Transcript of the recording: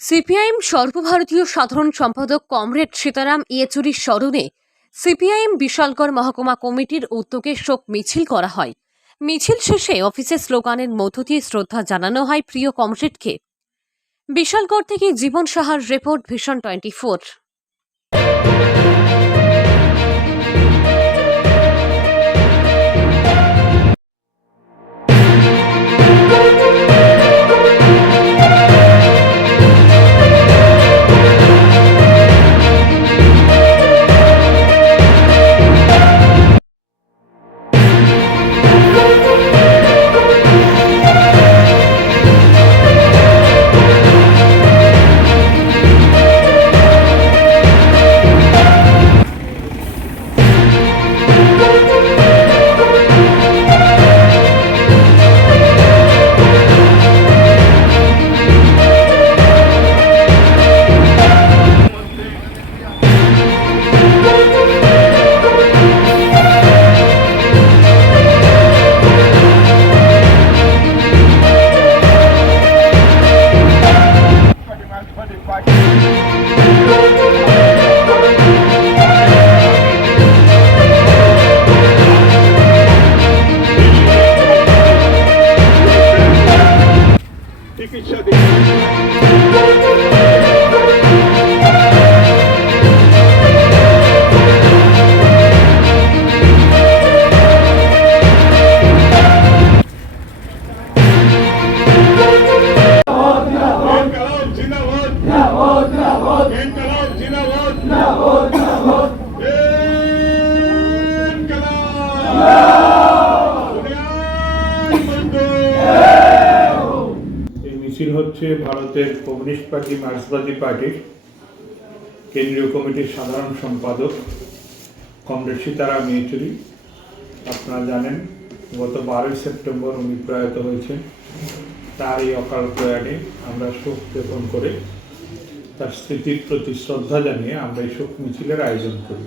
CPIM সর্বভারতীয় সাধারণ সম্পাদক কমরেড সীতারাম ইয়েচুরির স্মরণে সিপিআইএম বিশালগড় মহকুমা কমিটির উদ্যোগে শোক মিছিল করা হয়। মিছিল শেষে অফিসে স্লোগানের মধ্য দিয়ে শ্রদ্ধা জানানো হয় প্রিয় কমরেডকে। বিশালগড় থেকে জীবন সাহার রিপোর্ট ভীষণ টোয়েন্টি ফোর Ticket já. মিছিল হচ্ছে ভারতের কমিউনিস্ট পার্টি, মার্ক্সবাদী পার্টির। কেন্দ্রীয় কমিটির সাধারণ সম্পাদক কমরেড সীতারাম ইয়েচুরি আপনারা জানেন, গত বারোই সেপ্টেম্বর উনি প্রয়াত হয়েছেন। তার এই অকাল প্রয়াণে আমরা শোক জ্ঞাপন করে তার স্মৃতির প্রতি শ্রদ্ধা জানিয়ে আমরা এই শোক মিছিলের আয়োজন করি।